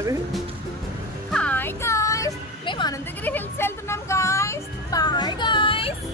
అది. Hi guys, మేము Ananthagiri hills వెళ్తున్నాం గాయ్స్. Bye guys.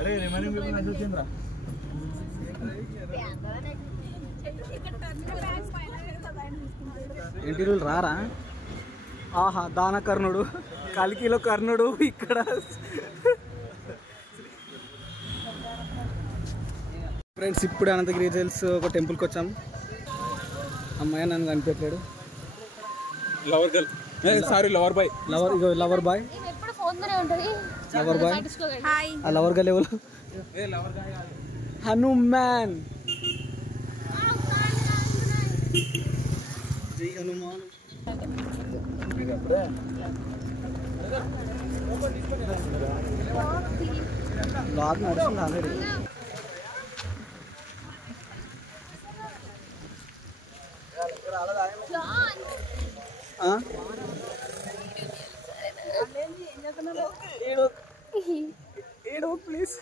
అరే రిమైనింగ్ పీపుల్ ఎంత వచ్చిందిరా? ఏంటి రోజులు రారా? ఆహా, దాన కర్ణుడు, కలికిలో కర్ణుడు ఇక్కడ. ఫ్రెండ్స్, ఇప్పుడు అనంతగిరి హిల్స్ ఒక టెంపుల్కి వచ్చాం. అమ్మాయి నన్ను కనిపెట్టాడు. Lover girl, sorry lover boy. Lover boy, lover boy. ఆ లవర్ గర్ల్ ఎవరు? హనుమాన్. జై హనుమాన్. బ్లాగ్ నడుస్తుంది ఆల్రెడీ. ఏడో ప్లీజ్.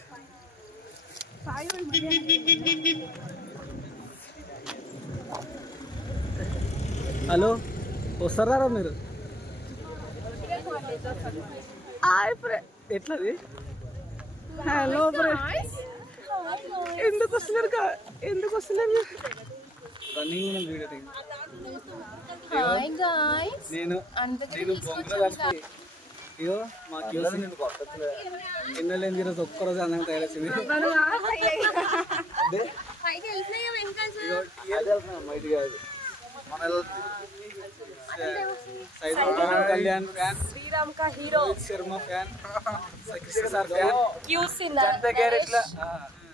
హలో, వస్తారా మీరు? ఎట్లది? హలో ఎందుకు వస్తున్నారు? ఎందుకు వస్తున్నారు? రన్నింగ్ వీడియో నేను ఇగో మా క్యూస్ ఎన్నెళ్ళింది ఈరోజు ఒక్కరోజు అందంగా తయారొచ్చింది. కళ్యాణ్ ఫ్యాన్, శ్రీరామ్ కా hero, Sharma fan, sir fan.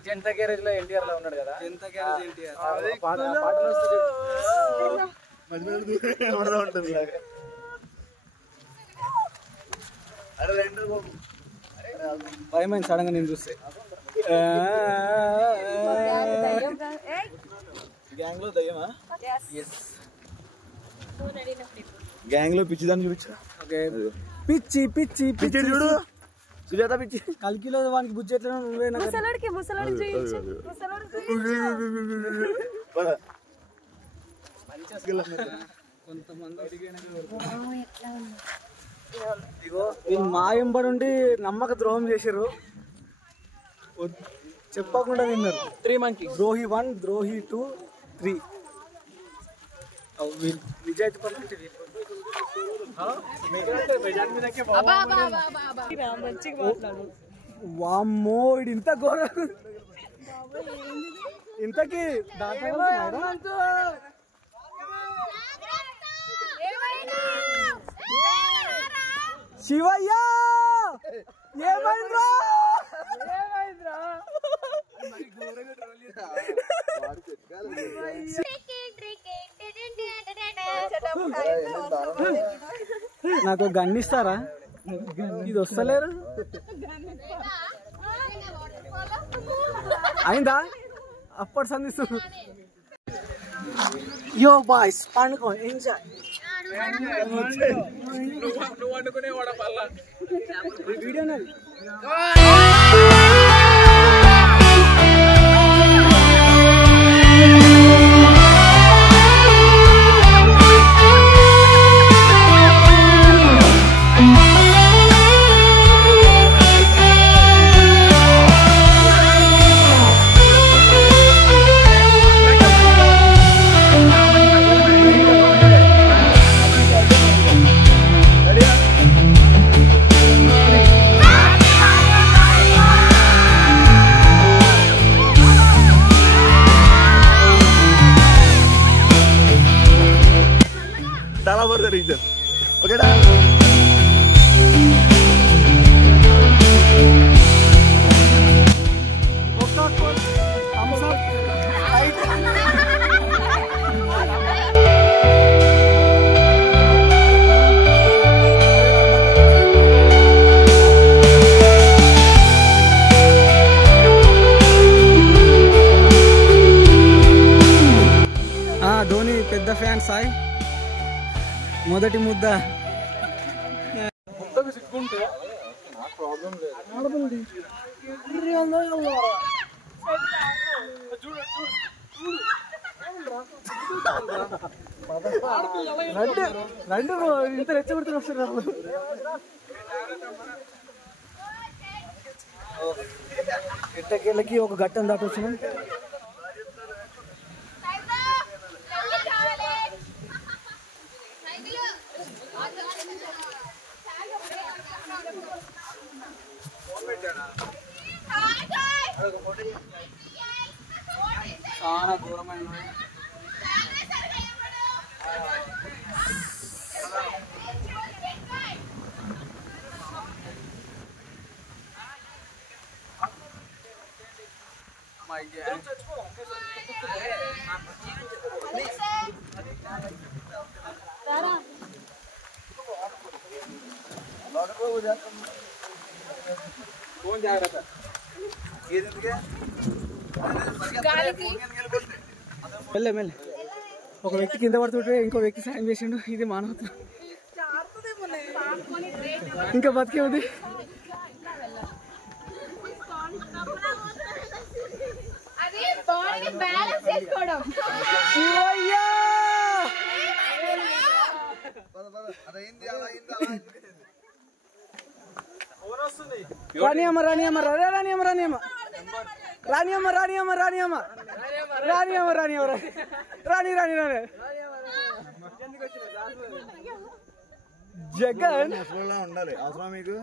Janata garage లో ఎన్టీఆర్ లో ఉన్నాడు కదా. జనతా గ్యారేజ్ ఎన్టీఆర్ భయమైంది సడన్ గా నేను చూస్తే. గ్యాంగ్ లో దయ్యమా? గ్యాంగ్ లో పిచ్చి దాన్ని చూపించా. ఓకే, పిచ్చి పిచ్చి పిచ్చి చూడు. సుజాత పిచ్చి. కలికిలో వానికి బుజ్జి ఎట్లా నువ్వేనా? కొంతమంది ఇగో వీళ్ళు మాయంబడి ఉండి నమ్మక ద్రోహం చేశారు. చెప్పకుండా విన్నారు. 3 monkeys. ద్రోహి 1, ద్రోహి 2, 3. నిజాయితీ పర్సెంట్ వామ్మో, ఇది ఇంత ఘోరం. ఇంతకీ శివయ్య ఏమైంద్రా? నాకు గన్ ఇస్తారా? ఇది వస్తలేరు. అయిందా? అప్పటి సందిస్తు. యో బాయ్స్, పండుకో, ఎంజాయ్. నువ్వు అనుకునే వాడ పల్ల వీడియో ఇద్దాం ఓకేనా. ధోని పెద్ద ఫ్యాన్ సాయి. మొదటి ముద్ద ఇంత రెచ్చగొడుతున్నారు వస్తారు. ఎట్టకేళ్ళకి ఒక ఘట్టం దాటి వచ్చినాం. చాలా దూరమైన ఫోన్ జాగ్రత్త. మెల్లె మెల్లె ఒక వ్యక్తి కింద పడుతుంటే ఇంకో వ్యక్తి సాయం చేసిండు. ఇది మానవత్వం. ఇంకా బతికే ఉంది. రానియమ్మ రానియమ్మ రానియమ్మ రానియమ్మ రానియమ్మ రానియమ్మ రానియమ్మ రానియమ్మ రానియమ్మ రాని రాని రాని జగన్ ఉండాలి అవసరం మీకు.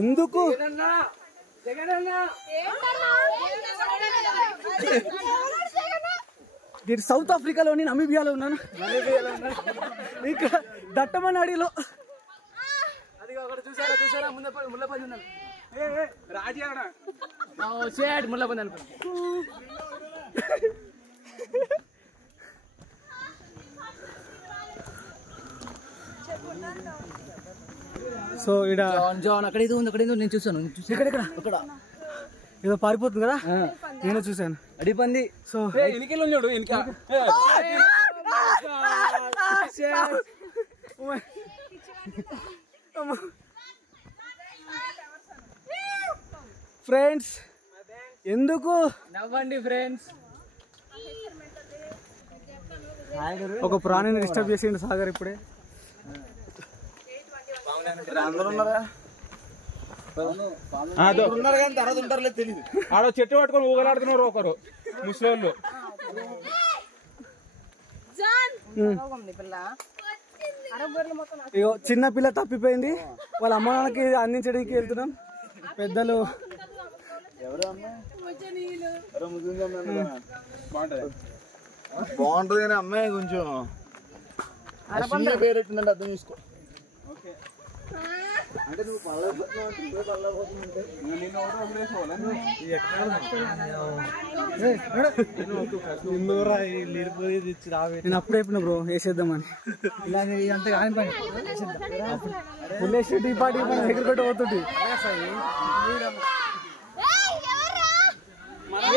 ఎందుకు నేను సౌత్ ఆఫ్రికాలోని నమీబియాలో ఉన్నాను. ఇక్కడ దట్టమైన అడవిలో అది ఒకటి చూసారా చూసారా ముళ్ళపంది ఉన్నాను. రాజీ అన్న ముళ్ళపంది అనుకో. సో ఇక్కడ జాన్ అక్కడ ఏదో ఉంది. అక్కడ ఏదో నేను చూసాను. ఇక్కడ అక్కడ ఏదో పారిపోతుంది కదా, నేను చూసాను అడిపంది. సో ఎన్నికలు ఉన్నాడు ఎన్నిక ఫ్రెండ్స్ ఎందుకు నవ్వండి ఫ్రెండ్స్. ఒక ప్రాణిని డిస్టర్బ్ చేసిండు సాగర్ ఇప్పుడే. అందరూ ఉన్నారా? ఉన్నారు కానీ తర్వాత ఉంటారులే తెలియదు. ఆడ చెట్టు పట్టుకొని ఊగలాడుతున్నారు ఒకరు ముసలోళ్ళు. ఇగో చిన్న పిల్ల తప్పిపోయింది. వాళ్ళ అమ్మ నాన్నకి అందించడానికి వెళ్తున్నాం. పెద్దలు బాగుంటది కానీ అమ్మాయి కొంచెం పేరెట్టిందంటే అర్థం చేసుకో. అంటే నువ్వు నేను అప్పుడే చెప్పిన బ్రో వేసేద్దామని. ఈ పాటి దగ్గర కొట్టి పోతుంది.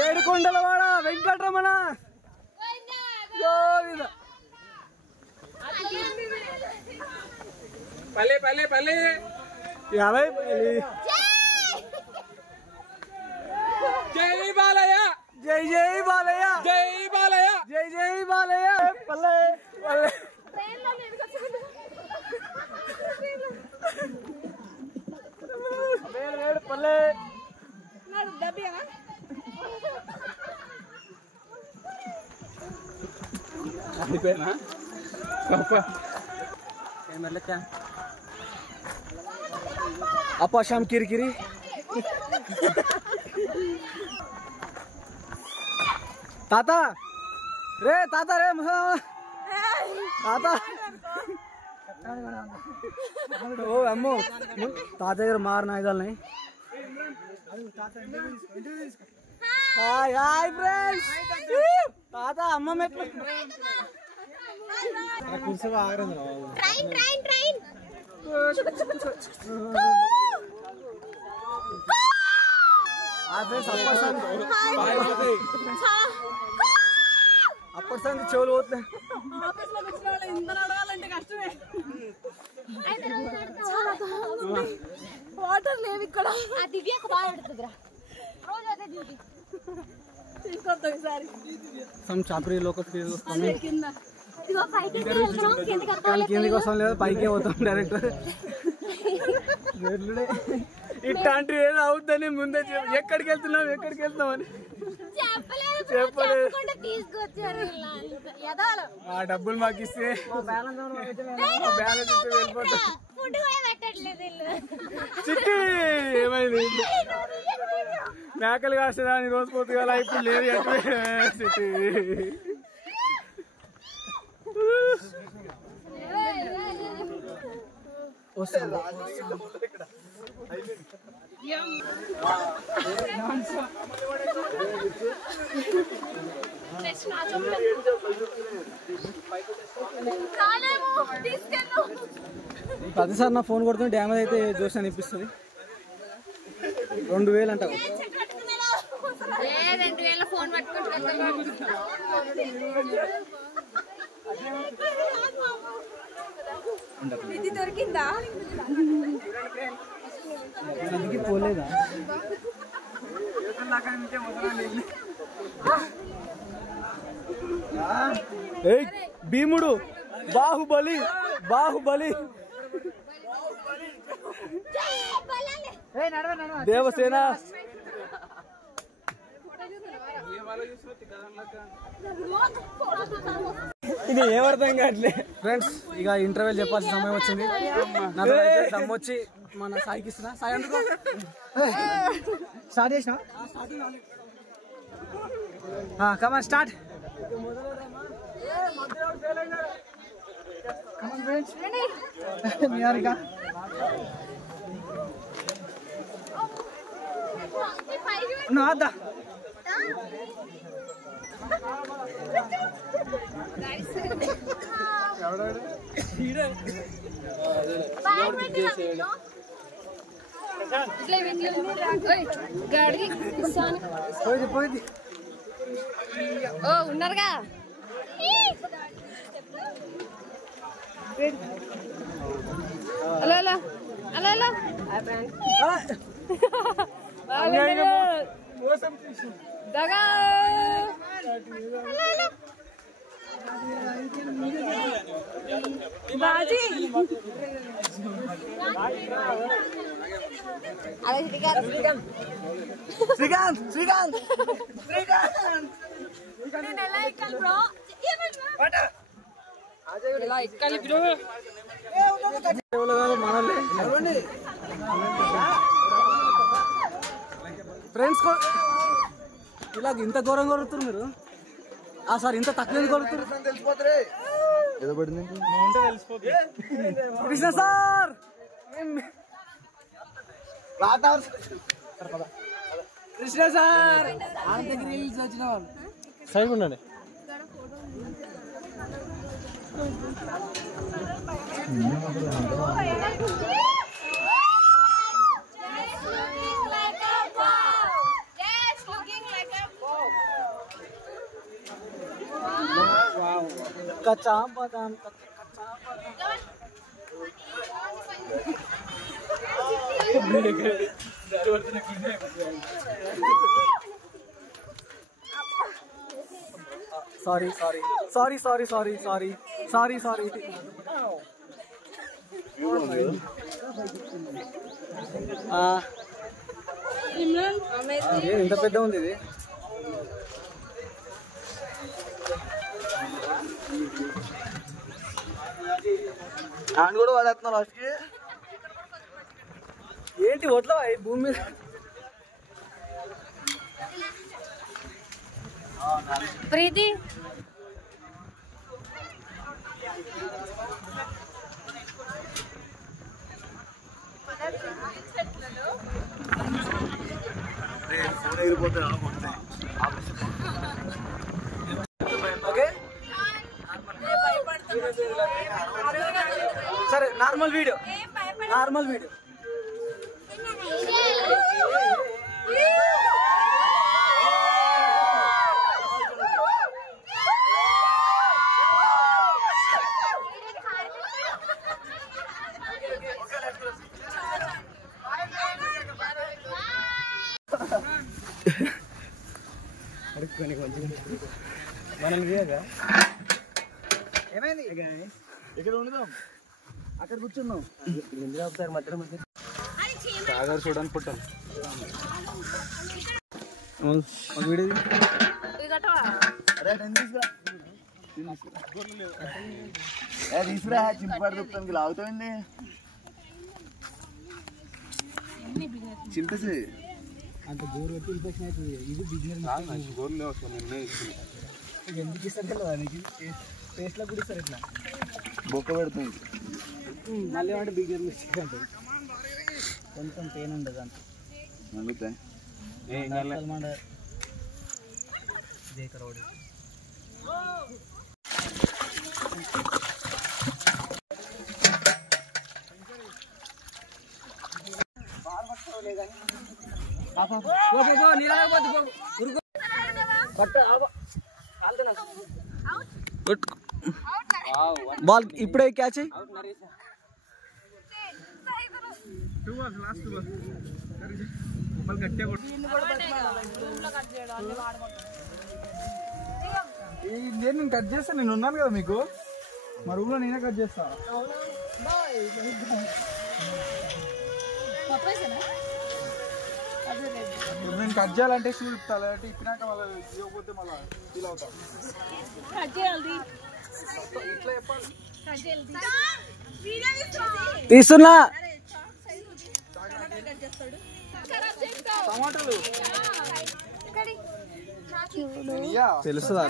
ఏడుకొండలవాడ వెంకటరమణ పల్లె పల్లె పల్లె 50 జై బాలయ్య జై జై బాలయ్య జై బాలయ్య జై జై బాలయ్య. పల్లె పల్లె పల్లె అయిపోయినా अपा शाम किरकिरी తాత రే తాత రే తాత ఓ అమ్మో తాత దగ్గర మారిన ఆయుధాలని హాయ్ హాయ్ ఫ్రెండ్స్ తాత అమ్మ మెట్లు ట్రైన్ అప్పటి సంది చెవులు పోతున్నాయి వాటర్ లేవు ఇక్కడ దివ్యకు బాగా పెడుతుందిరా రోజు అదే డ్యూటీ తీసుకొద్దాం ఈసారి చాపరి లోకల్ కింద ఇదిగో పైకి కిందికి వస్తాం లేదా పైకే పోతాం డైరెక్ట్ ఇట్లాంటివి ఏదో అవుద్దని ముందే ఎక్కడికి వెళ్తున్నాం అని చెప్పలేదు ఆ డబ్బులు మాకు ఇస్తే బ్యాలెన్స్ ఇస్తే వెళ్ళిపోతాం చిట్టి ఏమైంది మేకలు కాస్తుందా అని రోజు పోతుంది కదా ఇప్పుడు లేదు చిట్టి ప్రతిసారి నా ఫోన్ కొడుతుంది డ్యామేజ్ అయితే జోష్ అనిపిస్తుంది 2000 అంట 2000 ఫోన్ పట్టుకుంటున్నా ఇది దొరికిందా పోలేదా భీముడు బాహుబలి దేవసేన ఇది ఏమర్థం కావట్లే ఫ్రెండ్స్ ఇక ఇంటర్వ్యూ చెప్పాల్సిన సమయం వచ్చింది నాతో దమ్మొచ్చి మన సాయికి ఇస్తున్నా సాయి అందుకో స్టార్ట్ చేసిన కమాన్ స్టార్ట్ అద్దా పోయింది ఓ ఉన్నారుగా హలో హలో హలో హలో దగా బాజీ అదే శ్రీకాంత్ నేను ఎలా ఎక్కాలి బ్రో ఎలా ఎక్కాలి బ్రో ఫ్రెండ్స్ ఇలా ఇంత ఘోరంగా కొడుతున్నారు మీరు సార్ ఇంత తక్కువ కొడుతున్నారు కృష్ణ సార్ కృష్ణ సార్ వచ్చిన వాళ్ళు సైడ్ ఉండండి कच्चा बादाम sorry ఇంత పెద్ద ఉంది ఇది ఆయన కూడా వాడేస్తున్నా లాస్ట్కి ఏంటి ఒట్లా భూమి మీద ప్రీతి ఓకే సరే నార్మల్ వీడియో ఏమైంది ఇక్కడ ఉండదాం అక్కడ కూర్చున్నాం ఒకసారి మధ్య సాగర్ చూడని పుట్టాం వీడియో తీసుకురా చింపాడు దొరుకుతానికి లాగుతామండి చింపేసి అంత గోరు పెట్టి ఇన్ఫెక్షన్ అవుతుంది ఇది బిజినెస్ గోర్లు లేవు అసలు నిన్నే ఇస్తుంది ఎందుకు ఇస్తారు కదా నీకు టేస్ట్లో కూడా ఇస్తారు ఇట్లా బొక్క పెడుతుంది మళ్ళీ ఏమంటే బిజినెస్ మిస్టేక్ అంటుంది కొంచెం పెయిన్ ఉండదు అంత అందుతాయి సల్మాన్ జయకరోడి బాల్ ఇప్పుడే క్యాచ్ నేను కట్ చేస్తా నేను ఉన్నాను కదా మీకు మా రూమ్ లో నేనే కట్ చేస్తా నేను కట్ చేయాలంటే షూట్ ఇప్పాలి అంటే ఇప్పినాక మళ్ళీ ఇవ్వకపోతే మళ్ళీ ఫీల్ అవుతా ఇట్లా చెప్పాలి తీస్తున్నా టమాటాలు తెలుస్తుందా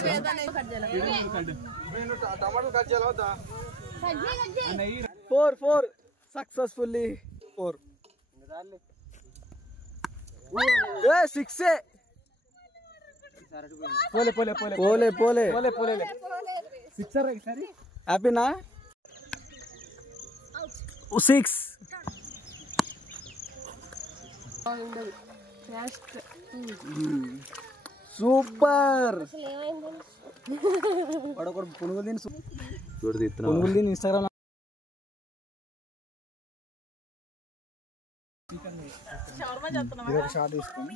నేను టమాటాలు కట్ చేయాలి వద్దా 4 సక్సెస్ఫుల్లీ 4 6 పోలే సిక్సర్ సరే హ్యాపీనా 6 సూపర్ వాడొకడు పునుగులు తిని ఇన్స్టాగ్రామ్ షార్ట్ తీసుకొని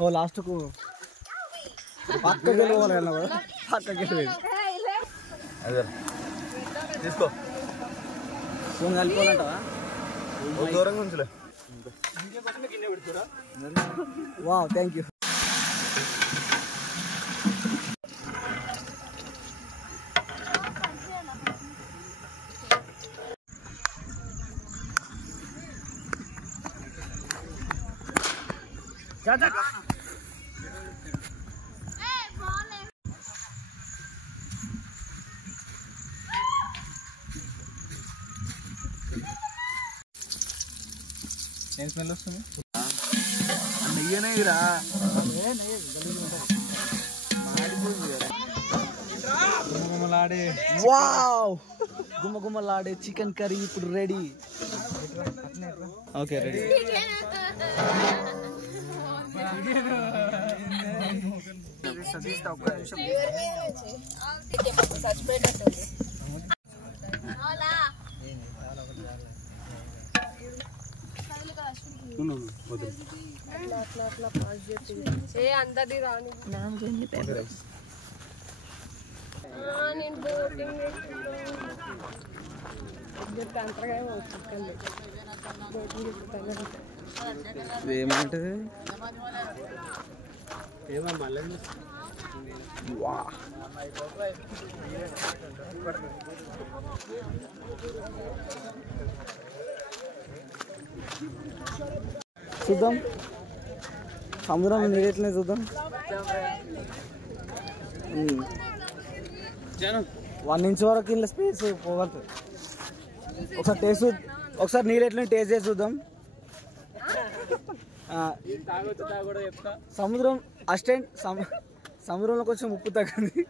ఓ లాస్ట్ కు పక్కకి వెళ్ళిపోవాలి పక్కకి తీసుకో ఫోన్ కలిపోవాలంటవా దూరంగా ఉంచులే వావ్ థ్యాంక్ యూ ఏం స్మెల్ వస్తుంది నెయ్యనేరా వావ్ గుమ్మగుమ్మలాడే చికెన్ కర్రీ ఇప్పుడు రెడీ ఓకే రెడీ అందరి రాని నేను బోటింగ్ ఏమంటది చూద్దాం సముద్రం నీరెట్లనే చూద్దాం 1 ఇంచ్ వరకు ఇలా స్పేస్ పోగలుగుతుంది ఒకసారి నీళ్ళు ఎట్లా టేస్ట్ చేసి చూద్దాం సముద్రం అసిస్టెంట్ సముద్రంలో కొంచెం ఉప్పు తగ్గింది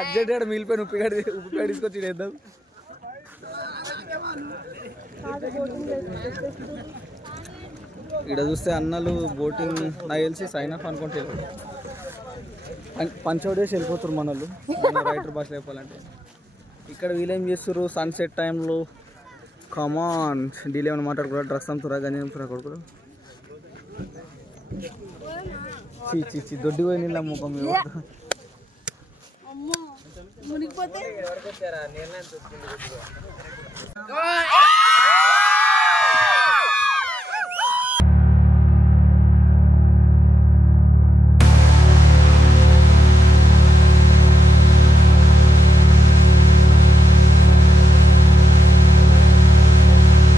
అర్జెంట్ గా మిగిలిపోయిన ఉప్పు పేడ తీసుకొచ్చి వేద్దాం ఇక్కడ చూస్తే అన్నలు బోటింగ్ నాకు తెలిసి సైన్ ఆఫ్ అనుకుంటే పంచోడేసి వెళ్ళిపోతారు మనోళ్ళు మన రైటర్ భాష చెప్పాలంటే ఇక్కడ వీళ్ళేం చేస్తారు సన్సెట్ టైంలో కమాన్ డీలే ఏమైనా మాట్లాడుకోరా డ్రగ్స్ అమ్ముతురా గంజం కొడుకురు చీ దొడ్డి పోయి నీళ్ళ ముఖం మునిగిపోతే